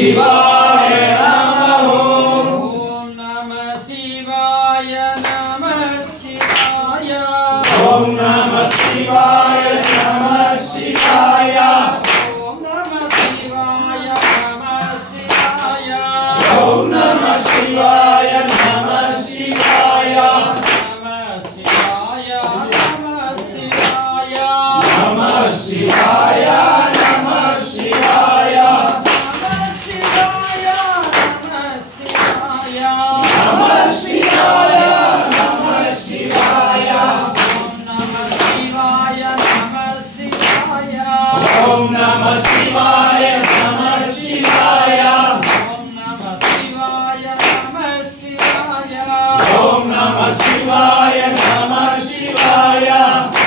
शिवाय नमः। ओम नमः शिवाय नमः शिवाय। ओम नमः शिवाय नमः शिवाय। ओम नमः शिवाय नमः शिवाय। ओम नमः शिवाय नमः शिवाय। नमः शिवाय नमः शिवाय। नमः शिवाय नमः शिवाय। नमः शिवाय नमः शिवाय। नमः शिवाय नमः शिवाय। ओम नमः शिवाय नमः शिवाय। ओम नमः शिवाय नमः शिवाय। ओम नमः शिवाय नमः शिवाय।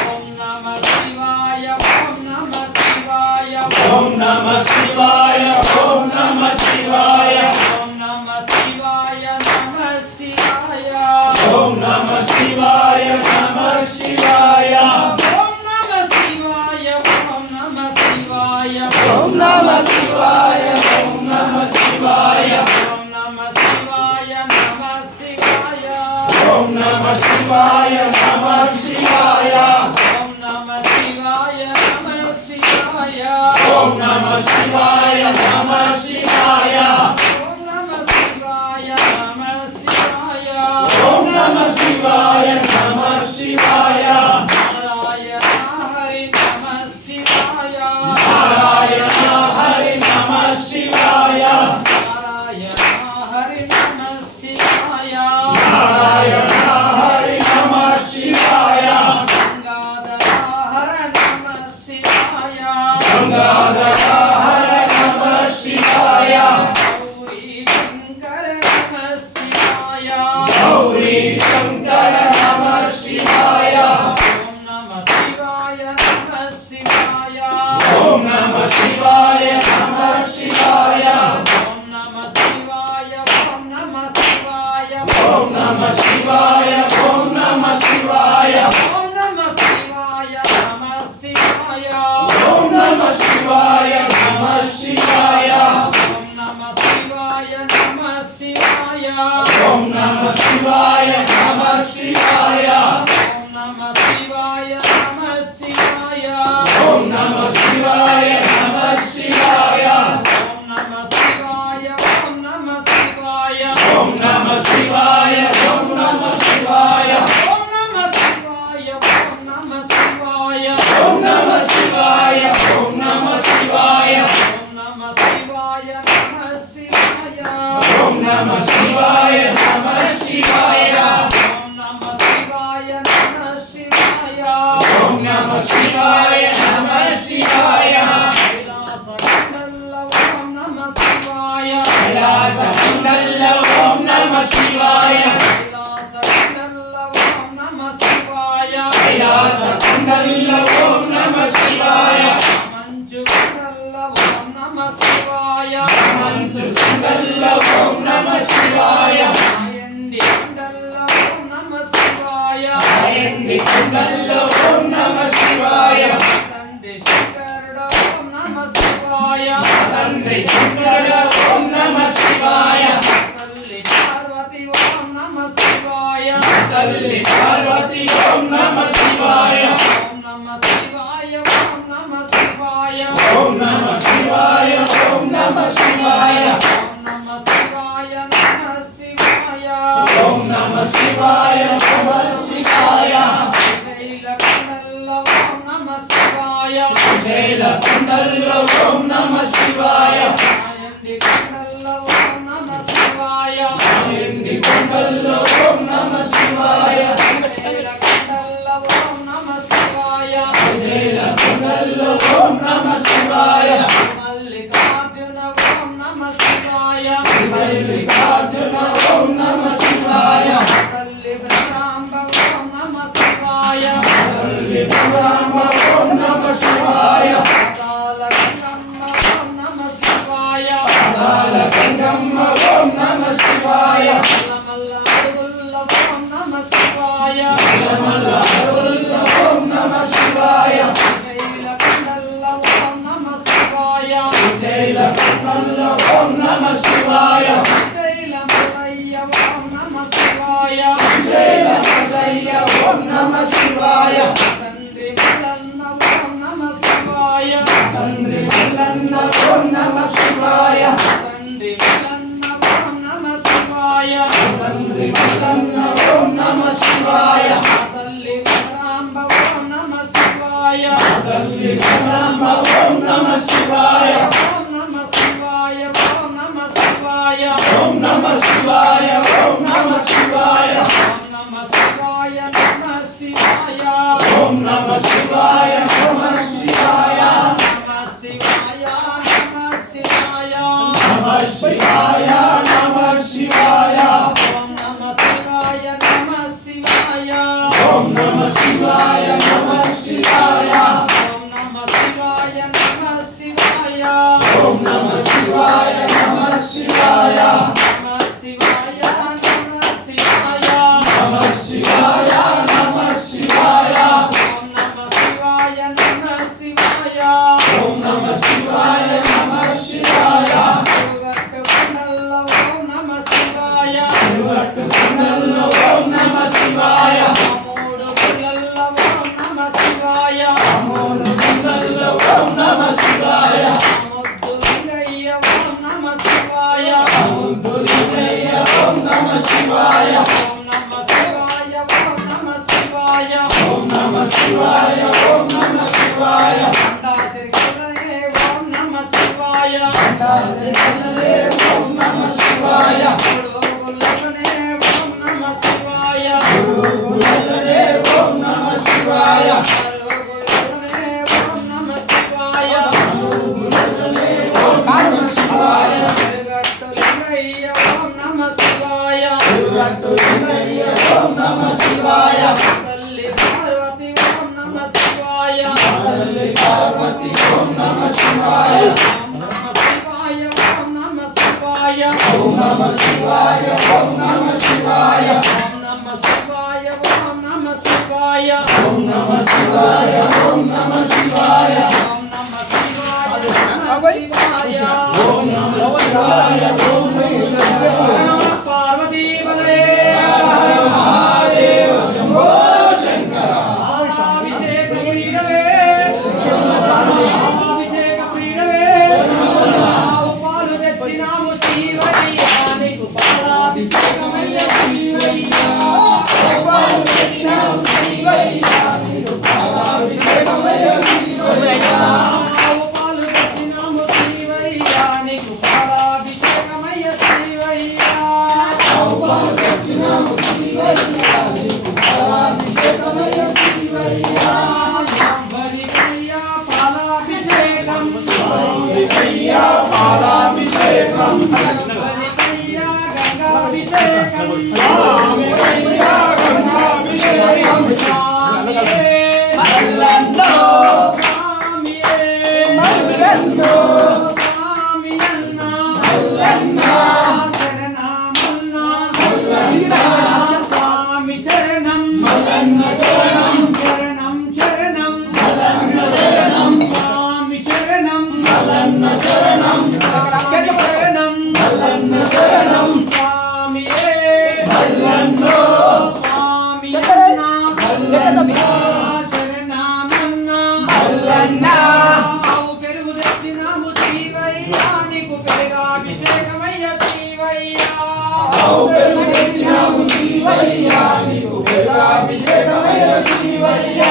ओम नमः शिवाय नमः शिवाय। ओम नमः शिवाय। ओम नमः शिवाय। ओम नमः शिवाय। ओम नमः शिवाय। ओम नमः शिवाय नमः शिवाय। ओम नमः शिवाय नमः शिवाय। ओम नमः शिवाय। ओम नमः शिवाय। ओम नमः शिवाय। ओम नमः शिवाय। ओम नमः शिवाय नमः शिवाय। ओम नमः शिवाय नमः शिवाय। ओम नमः शिवाय नमः शिवाय। ओम नमः शिवाय नमः शिवाय। ओम नमः शिवाय नमः शिवाय। ओम नमः शिवाय नमः शिवाय। नारायण हरि नमः शिवाय। नारायण हरि नमः शिवाय। नारायण हरि नमः शिवाय। नारायण हरि नमः शिवाय। गंगाधर हर नमः शिवाय। गंगाधर हर नमः शिवाय। गौरी शंकर नमः शिवाय। गौरी शंकर नमः शिवाय। ओम नमः शिवाय नमः शिवाय। ओम नमः शिवाय नमः शिवाय। ओम नमः शिवाय। ओम नमः शिवाय। ओम नमः शिवाय। ओम नमः शिवाय। ओम नमः शिवाय नमः शिवाय। ओम नमः शिवाय नमः शिवाय। ओम नमः शिवाय नमः शिवाय। ओम नमः शिवाय नमः शिवाय। ओम नमः शिवाय नमः शिवाय। ओम नमः शिवाय नमः शिवाय। ओम नमः शिवाय। ओम नमः शिवाय। ओम नमः शिवाय। ओम नमः शिवाय। ओम नमः शिवाय। ओम नमः शिवाय। ओम नमः शिवाय। ओम नमः शिवाय। ओम नमः शिवाय नमः शिवाय। ओम नमः शिवाय नमः शिवाय। ओम नमः शिवाय नमः शिवाय। ओम नमः शिवाय नमः शिवाय। कैलासमण्डल ओम नमः शिवाय। कैलासमण्डल ओम नमः शिवाय। कैलासमण्डल ओम नमः शिवाय। कैलासमण्डल ओम नमः शिवाय। मंजुमण्डल ओम नमः शिवाय। मंजुमण्डल ओम नमः शिवाय। आयंडी मंडल ओम नमः शिवाय। आयंडी मंडल ओम नमः शिवाय। तंडे शंकर ओम नमः शिवाय। तंडे शंकर ओम नमः शिवाय। तल्ली पार्वती ओम नमः शिवाय। तल्ली पार्वती ओम नमः शिवाय। ओम नमः शिवाय। ओम नमः शिवाय। ओम नमः शिवाय। ओम नमः शिवाय। ओम नमः शिवाय नमः शिवाय। ओम नमः शिवाय नमः शिवाय। शैलकण्डल ओम नमः शिवाय। शैलकण्डल ओम नमः शिवाय। आयंडी कंडल ओम नमः शिवाय। आयंडी कंडल ओम नमः शिवाय। शैलकण्डल ओम नमः शिवाय। शैलकण्डल ओम नमः शिवाय। मल्लिकार्जुन ओम नमः शिवाय। मल्लिकार्जुन ओम नमः शिवाय। तल्ली भ्रमराम्ब ओम नमः शिवाय। तल्ली भ्रमराम्ब ओम नमः शिवाय। पातालगंगम्ब ओम శ్రీశైలపట్నంలో ఓం నమః శివాయ శ్రీశైలమల్లయ్య ఓం నమః శివాయ శ్రీశైలమల్లయ్య ఓం నమః శివాయ తండ్రి మల్లన్న ఓం నమః శివాయ తండ్రి మల్లన్న ఓం నమః శివాయ తండ్రి మల్లన్న ఓం నమః శివాయ తండ్రి మల్లన్న ఓం నమః శివాయ తల్లి భ్రమరాంబ ఓం నమః శివాయ తల్లి భ్రమరాంబ ఓం నమః శివాయ ఓం నమః శివాయ ఓం నమః శివాయ ఓం నమః శివాయ ఓం నమః శివాయ ఓం నమః శివాయ నమః శివాయ ఓం నమః శివాయ నమః శివాయ నమః శివాయ నమః శివాయ నమః శివాయ నమః శివాయ ఓం నమః శివాయ నమః శివాయ ఓం నమః శివాయ నమః శివాయ ఓం నమః శివాయ నమః శివాయ ఓం నమః శివాయ నమః శివాయ నమః శివాయ నమః శివాయ నమః శివాయ నమః శివాయ ఓం నమః శివాయ నమః శివాయ ఓం నమః శివాయ నమః శివాయ తిరుగట్టు కొండల్లో ఓం నమః శివాయ తిరుగట్టు కొండల్లో ఓం నమః శివాయ మూడు పుల్లల్లో ఓం నమః శివాయ మూడు కొండల్లో ఓం నమః శివాయ ముద్దులింగయ్య ఓం నమః శివాయ ముద్దులింగయ్య ఓం నమః శివాయ ఓం నమః శివాయ ఓం నమః శివాయ ఓం నమః శివాయ ఓం నమః శివాయ అండాచరికలనే ఓం నమః శివాయ తాజలే ఓం నమః శివాయ గురువులనే ఓం నమః శివాయ గురువులే ఓం నమః శివాయ గురువులనే ఓం నమః శివాయ గురువులే ఓం నమః శివాయ తిరుగట్టులింగయ్య ఓం నమః శివాయ తిరుగట్టులింగయ్య ఓం నమః శివాయ తల్లి పార్వతి ఓం నమః శివాయ తల్లి పార్వతి ఓం నమః శివాయ ఓం నమః శివాయ ఓం ఓం నమః నమః శివాయ శివాయ ఓం నమః శివాయ ఓం నమః శివాయ ఓం నమః శివాయ ఓం నమః శివాయ ఓం నమః శివాయ ఓం నమః శివాయ ఓం నమః శివాయ ఓం నమః పార్వతీ వదే మహాదేవ శంభో శంకర అభిషేక ప్రియవే అభిషేక ప్రియవే పాలు తెచ్చినాము శివయ్య నీకు పాలాభిషేకమయ్య శివయ్య పాలు తెచ్చినాము శివయ్య నీకు పాలాభిషేకమయ్య శివయ్య పాలు తెచ్చినాము శివయ్య నీకు పాలాభిషేకమయ్య శివయ్య పాలు తెచ్చినాము శివయ్య నీకు పాలాభిషేకమయ్య శివయ్య బలికయ్య పాలాభిషేకం శివయ్య పాలాభిషేకం బలికయ్య గంగాభిషేకం శివయ్య గంగాభిషేకం మల్లన్నో స్వామియే మల్లన్నో స్వామియన్నా మల్లన్నా శరణమన్నా మల్లన్నా స్వామి శరణం మల్లన్న శరణం శరణం శరణం మల్లన్న శరణం స్వామి శరణం మల్లన్న శరణం శరణం మల్లన్న శరణం స్వామియే మల్లన్నో స్వామియన్నా శరణమన్నా మల్లన్నా ఆవు పెరుగు తెచ్చినాము శివయ్య నీకు పెరుగాభిషేకమయ్య శివయ్య ఆవు పెరుగు తెచ్చినాము శివయ్య నీకు పెరుగాభిషేకమయ్య శివయ్య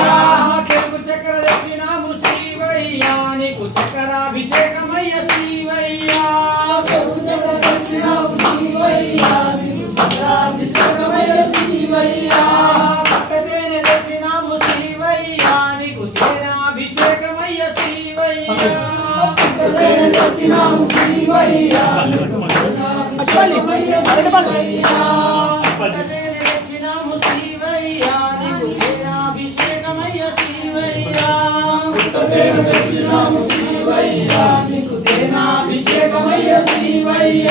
పెరుగు చక్కెర తెచ్చినాము శివయ్య నీకు చక్కెరాభిషేకమయ్య శివయ్య పెరుగు చక్కెర తెచ్చినాము శివయ్య నీకు చక్కెరాభిషేకమయ్య శివయ్య పట్టతేనె తెచ్చినాము శివయ్య నీకు తేనాభిషేకమయ్య శివయ్య తేనె తెచ్చినాము శివయ్య నీకు పెరుగాభిషేకమయ్య శివయ్య పట్టతేనె తెచ్చినాము శివయ్య నీకు తేనాభిషేకమయ్య శివయ్య తేనె తెచ్చినాము శివయ్య నీకు తేనాభిషేకమయ్య శివయ్య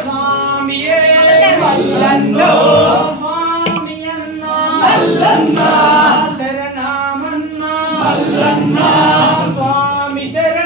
స్వామియే మల్లన్నో స్వామియన్నా మల్లన్నా శరణమన్నా మల్లన్నా స్వామి శరణ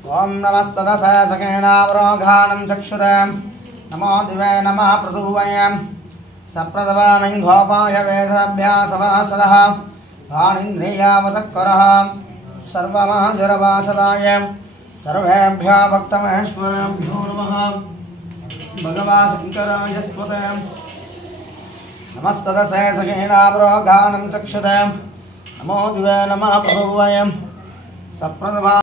ఓం నమస్తదసే సకేనావరోఘానం చక్షురే నమో దివే నమః ప్రదూవయం సప్రదవామింఘోపాయ వేదభ్యాసవాసదః భానింద్రియావతఃకరః సర్వమాజరవాసదాయ సర్వేభ్యో భక్తమహేశ్వరేభ్యో నమః భగవా శంకరాయ స్మృతే నమస్తదసే సకేనావరోఘానం చక్షురే నమో దివే నమః ప్రదూవయం సప్రదవా